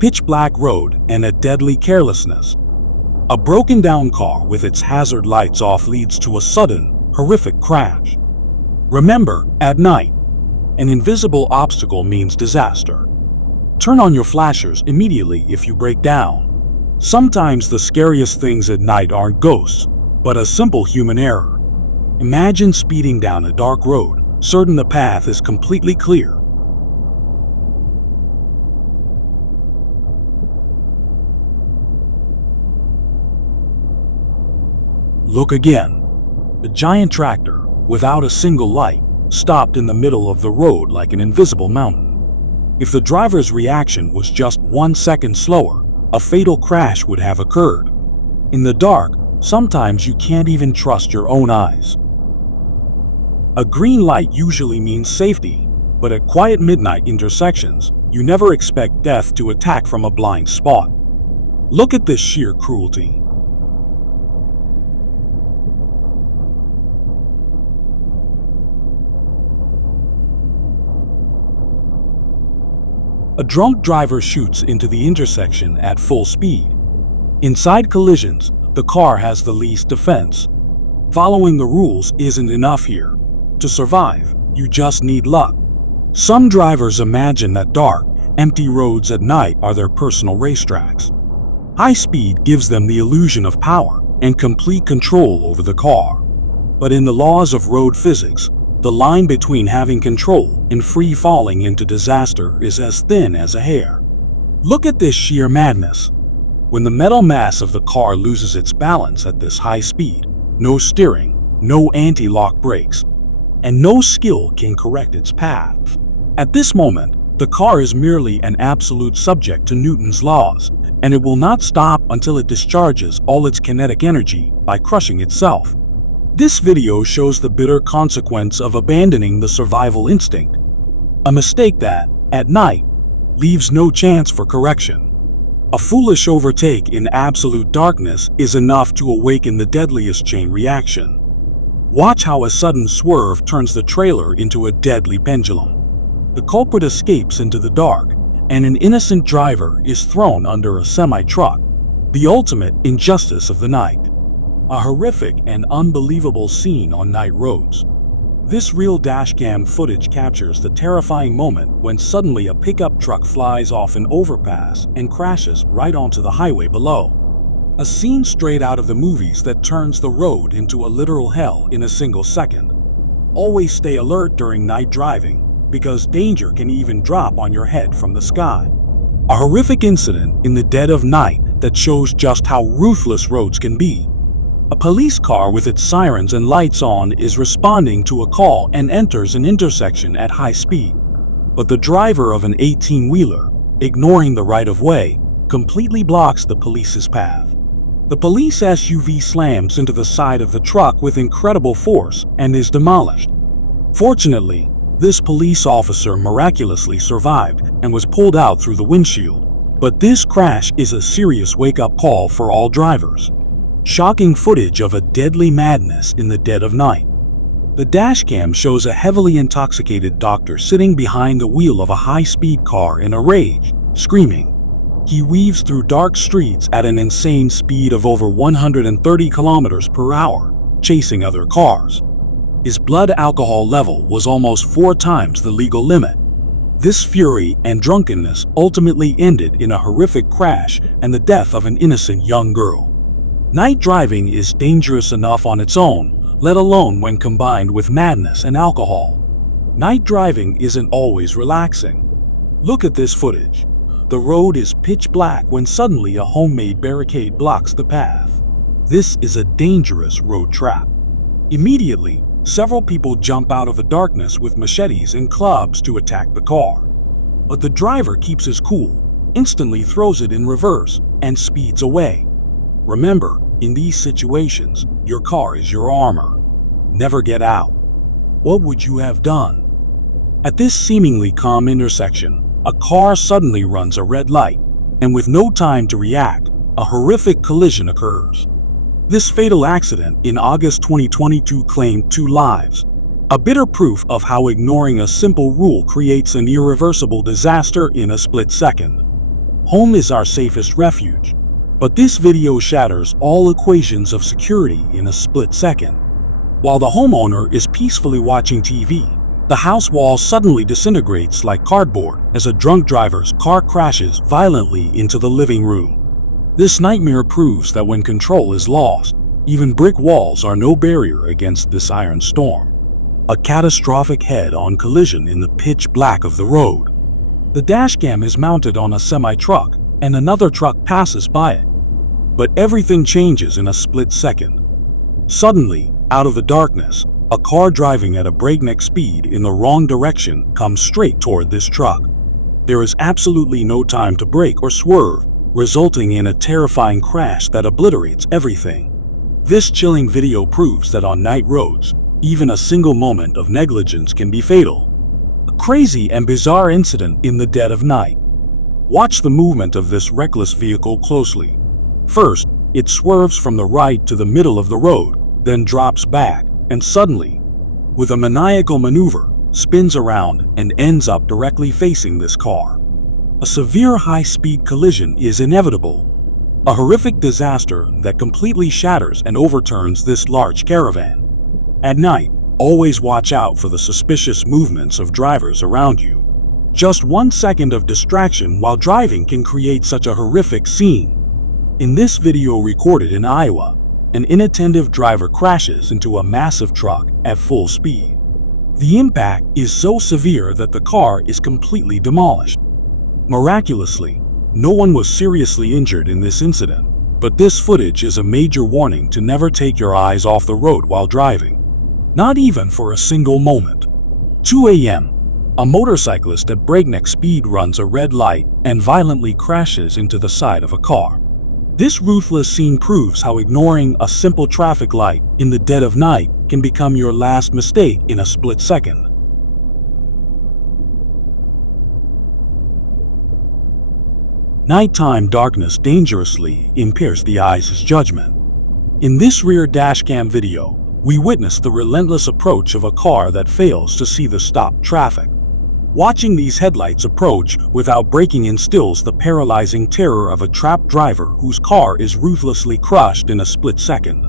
pitch black road, and a deadly carelessness. A broken down car with its hazard lights off leads to a sudden, horrific crash. Remember, at night, an invisible obstacle means disaster. Turn on your flashers immediately if you break down. Sometimes the scariest things at night aren't ghosts, but a simple human error. Imagine speeding down a dark road, certain the path is completely clear. Look again. A giant tractor, without a single light, stopped in the middle of the road like an invisible mountain. If the driver's reaction was just 1 second slower, a fatal crash would have occurred. In the dark, sometimes you can't even trust your own eyes. A green light usually means safety, but at quiet midnight intersections, you never expect death to attack from a blind spot. Look at this sheer cruelty. A drunk driver shoots into the intersection at full speed. Inside collisions, the car has the least defense. Following the rules isn't enough here. To survive, you just need luck. Some drivers imagine that dark, empty roads at night are their personal racetracks. High speed gives them the illusion of power and complete control over the car. But in the laws of road physics, the line between having control and free falling into disaster is as thin as a hair. Look at this sheer madness. When the metal mass of the car loses its balance at this high speed, no steering, no anti-lock brakes, and no skill can correct its path. At this moment, the car is merely an absolute subject to Newton's laws, and it will not stop until it discharges all its kinetic energy by crushing itself. This video shows the bitter consequence of abandoning the survival instinct, a mistake that, at night, leaves no chance for correction. A foolish overtake in absolute darkness is enough to awaken the deadliest chain reaction. Watch how a sudden swerve turns the trailer into a deadly pendulum. The culprit escapes into the dark, and an innocent driver is thrown under a semi-truck, the ultimate injustice of the night. A horrific and unbelievable scene on night roads. This real dashcam footage captures the terrifying moment when suddenly a pickup truck flies off an overpass and crashes right onto the highway below. A scene straight out of the movies that turns the road into a literal hell in a single second. Always stay alert during night driving, because danger can even drop on your head from the sky. A horrific incident in the dead of night that shows just how ruthless roads can be. A police car with its sirens and lights on is responding to a call and enters an intersection at high speed. But the driver of an 18-wheeler, ignoring the right-of-way, completely blocks the police's path. The police SUV slams into the side of the truck with incredible force and is demolished. Fortunately, this police officer miraculously survived and was pulled out through the windshield. But this crash is a serious wake-up call for all drivers. Shocking footage of a deadly madness in the dead of night. The dashcam shows a heavily intoxicated doctor sitting behind the wheel of a high-speed car in a rage, screaming. He weaves through dark streets at an insane speed of over 130 kilometers per hour, chasing other cars. His blood alcohol level was almost 4 times the legal limit. This fury and drunkenness ultimately ended in a horrific crash and the death of an innocent young girl. Night driving is dangerous enough on its own, let alone when combined with madness and alcohol. Night driving isn't always relaxing. Look at this footage. The road is pitch black when suddenly a homemade barricade blocks the path. This is a dangerous road trap. Immediately, several people jump out of the darkness with machetes and clubs to attack the car. But the driver keeps his cool, instantly throws it in reverse, and speeds away. Remember, in these situations, your car is your armor. Never get out. What would you have done? At this seemingly calm intersection, a car suddenly runs a red light, and with no time to react, a horrific collision occurs. This fatal accident in August 2022 claimed 2 lives, a bitter proof of how ignoring a simple rule creates an irreversible disaster in a split second. Home is our safest refuge. But this video shatters all equations of security in a split second. While the homeowner is peacefully watching TV, the house wall suddenly disintegrates like cardboard as a drunk driver's car crashes violently into the living room. This nightmare proves that when control is lost, even brick walls are no barrier against this iron storm. A catastrophic head-on collision in the pitch black of the road. The dashcam is mounted on a semi-truck, and another truck passes by it. But everything changes in a split second. Suddenly, out of the darkness, a car driving at a breakneck speed in the wrong direction comes straight toward this truck. There is absolutely no time to brake or swerve, resulting in a terrifying crash that obliterates everything. This chilling video proves that on night roads, even a single moment of negligence can be fatal. A crazy and bizarre incident in the dead of night. Watch the movement of this reckless vehicle closely. First, it swerves from the right to the middle of the road, then drops back, and suddenly, with a maniacal maneuver, spins around and ends up directly facing this car. A severe high-speed collision is inevitable. A horrific disaster that completely shatters and overturns this large caravan. At night, always watch out for the suspicious movements of drivers around you. Just 1 second of distraction while driving can create such a horrific scene. In this video recorded in Iowa, an inattentive driver crashes into a massive truck at full speed. The impact is so severe that the car is completely demolished. Miraculously, no one was seriously injured in this incident, but this footage is a major warning to never take your eyes off the road while driving. Not even for a single moment. 2 a.m. A motorcyclist at breakneck speed runs a red light and violently crashes into the side of a car. This ruthless scene proves how ignoring a simple traffic light in the dead of night can become your last mistake in a split second. Nighttime darkness dangerously impairs the eye's judgment. In this rear dashcam video, we witness the relentless approach of a car that fails to see the stopped traffic. Watching these headlights approach without braking instills the paralyzing terror of a trapped driver whose car is ruthlessly crushed in a split second.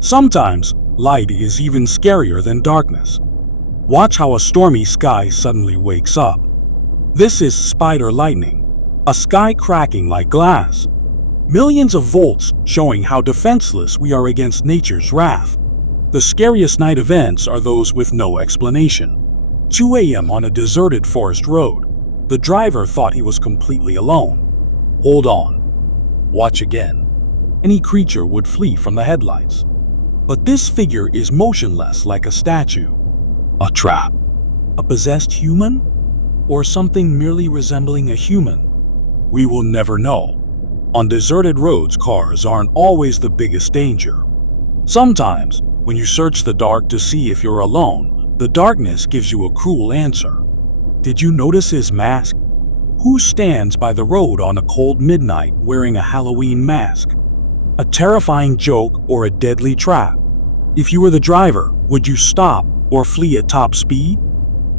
Sometimes, light is even scarier than darkness. Watch how a stormy sky suddenly wakes up. This is spider lightning, a sky cracking like glass. Millions of volts showing how defenseless we are against nature's wrath. The scariest night events are those with no explanation. 2 a.m. on a deserted forest road. The driver thought he was completely alone. Hold on. Watch again. Any creature would flee from the headlights. But this figure is motionless like a statue. A trap. A possessed human? Or something merely resembling a human? We will never know. On deserted roads, cars aren't always the biggest danger. Sometimes, when you search the dark to see if you're alone, the darkness gives you a cruel answer. Did you notice his mask? Who stands by the road on a cold midnight wearing a Halloween mask? A terrifying joke or a deadly trap? If you were the driver, would you stop or flee at top speed?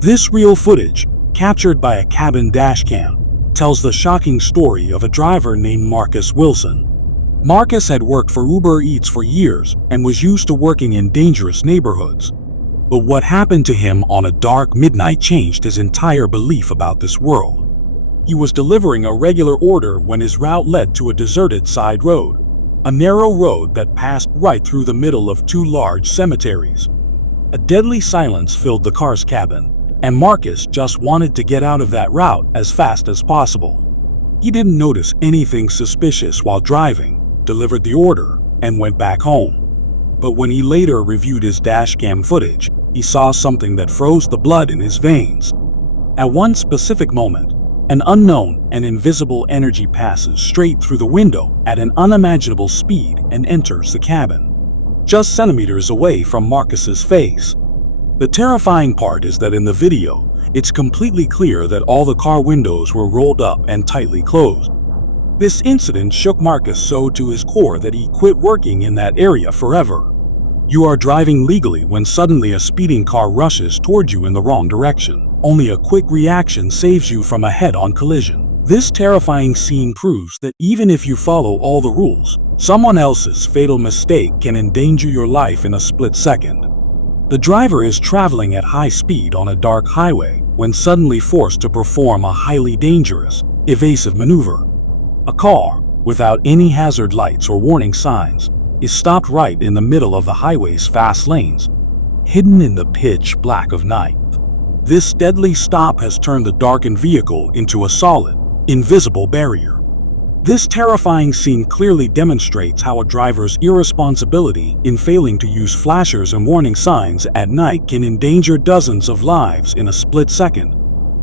This real footage, captured by a cabin dashcam, tells the shocking story of a driver named Marcus Wilson. Marcus had worked for Uber Eats for years and was used to working in dangerous neighborhoods. But what happened to him on a dark midnight changed his entire belief about this world. He was delivering a regular order when his route led to a deserted side road, a narrow road that passed right through the middle of 2 large cemeteries. A deadly silence filled the car's cabin, and Marcus just wanted to get out of that route as fast as possible. He didn't notice anything suspicious while driving, delivered the order, and went back home. But when he later reviewed his dashcam footage, he saw something that froze the blood in his veins. At one specific moment, an unknown and invisible energy passes straight through the window at an unimaginable speed and enters the cabin, just centimeters away from Marcus's face. The terrifying part is that in the video, it's completely clear that all the car windows were rolled up and tightly closed. This incident shook Marcus so to his core that he quit working in that area forever. You are driving legally when suddenly a speeding car rushes toward you in the wrong direction. Only a quick reaction saves you from a head-on collision. This terrifying scene proves that even if you follow all the rules, someone else's fatal mistake can endanger your life in a split second. The driver is traveling at high speed on a dark highway when suddenly forced to perform a highly dangerous, evasive maneuver. A car, without any hazard lights or warning signs, is stopped right in the middle of the highway's fast lanes, hidden in the pitch black of night. This deadly stop has turned the darkened vehicle into a solid, invisible barrier. This terrifying scene clearly demonstrates how a driver's irresponsibility in failing to use flashers and warning signs at night can endanger dozens of lives in a split second,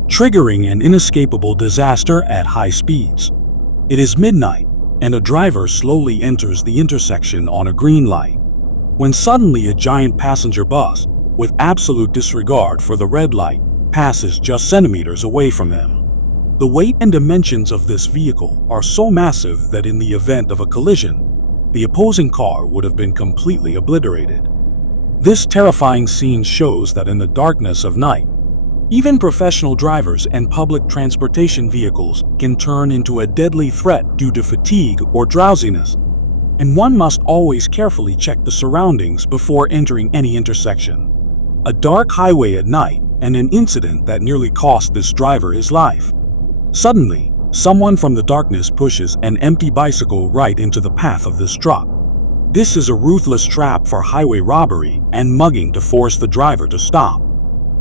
triggering an inescapable disaster at high speeds. It is midnight, and a driver slowly enters the intersection on a green light, when suddenly a giant passenger bus, with absolute disregard for the red light, passes just centimeters away from him. The weight and dimensions of this vehicle are so massive that in the event of a collision, the opposing car would have been completely obliterated. This terrifying scene shows that in the darkness of night, even professional drivers and public transportation vehicles can turn into a deadly threat due to fatigue or drowsiness, and one must always carefully check the surroundings before entering any intersection. A dark highway at night, and an incident that nearly cost this driver his life. Suddenly, someone from the darkness pushes an empty bicycle right into the path of this truck. This is a ruthless trap for highway robbery and mugging to force the driver to stop.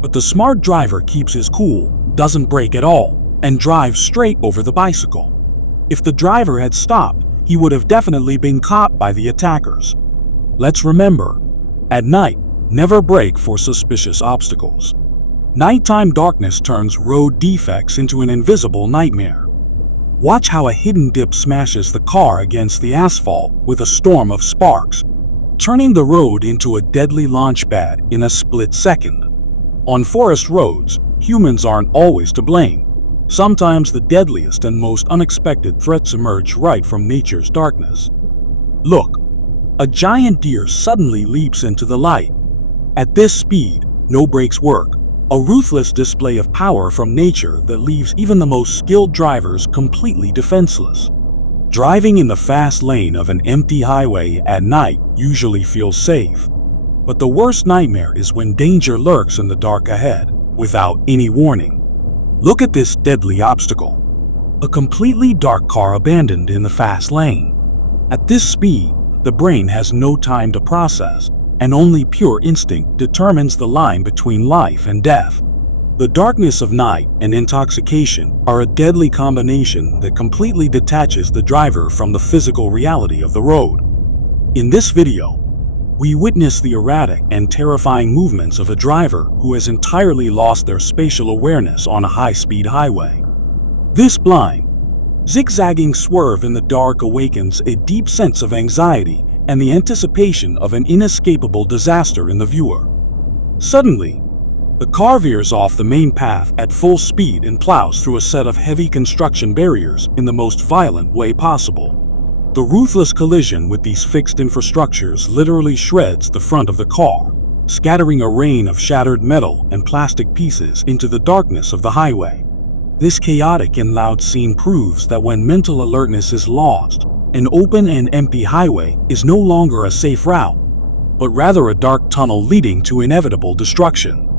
But the smart driver keeps his cool, doesn't brake at all, and drives straight over the bicycle. If the driver had stopped, he would have definitely been caught by the attackers. Let's remember, at night, never brake for suspicious obstacles. Nighttime darkness turns road defects into an invisible nightmare. Watch how a hidden dip smashes the car against the asphalt with a storm of sparks, turning the road into a deadly launch pad in a split second. On forest roads, humans aren't always to blame. Sometimes the deadliest and most unexpected threats emerge right from nature's darkness. Look, a giant deer suddenly leaps into the light. At this speed, no brakes work. A ruthless display of power from nature that leaves even the most skilled drivers completely defenseless. Driving in the fast lane of an empty highway at night usually feels safe. But the worst nightmare is when danger lurks in the dark ahead, without any warning. Look at this deadly obstacle. A completely dark car abandoned in the fast lane. At this speed, the brain has no time to process, and only pure instinct determines the line between life and death. The darkness of night and intoxication are a deadly combination that completely detaches the driver from the physical reality of the road. In this video, we witness the erratic and terrifying movements of a driver who has entirely lost their spatial awareness on a high-speed highway. This blind, zigzagging swerve in the dark awakens a deep sense of anxiety and the anticipation of an inescapable disaster in the viewer. Suddenly, the car veers off the main path at full speed and plows through a set of heavy construction barriers in the most violent way possible. The ruthless collision with these fixed infrastructures literally shreds the front of the car, scattering a rain of shattered metal and plastic pieces into the darkness of the highway. This chaotic and loud scene proves that when mental alertness is lost, an open and empty highway is no longer a safe route, but rather a dark tunnel leading to inevitable destruction.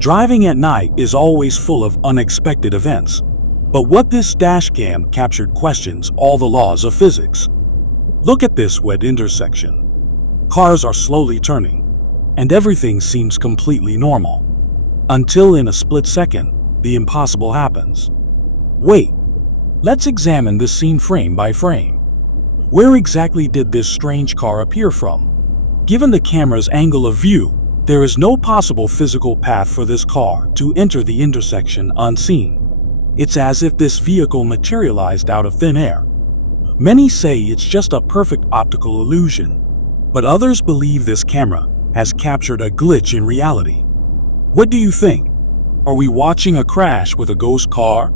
Driving at night is always full of unexpected events, but what this dashcam captured questions all the laws of physics. Look at this wet intersection. Cars are slowly turning, and everything seems completely normal. Until in a split second, the impossible happens. Wait, let's examine this scene frame by frame. Where exactly did this strange car appear from? Given the camera's angle of view, there is no possible physical path for this car to enter the intersection unseen. It's as if this vehicle materialized out of thin air. Many say it's just a perfect optical illusion, but others believe this camera has captured a glitch in reality. What do you think? Are we watching a crash with a ghost car,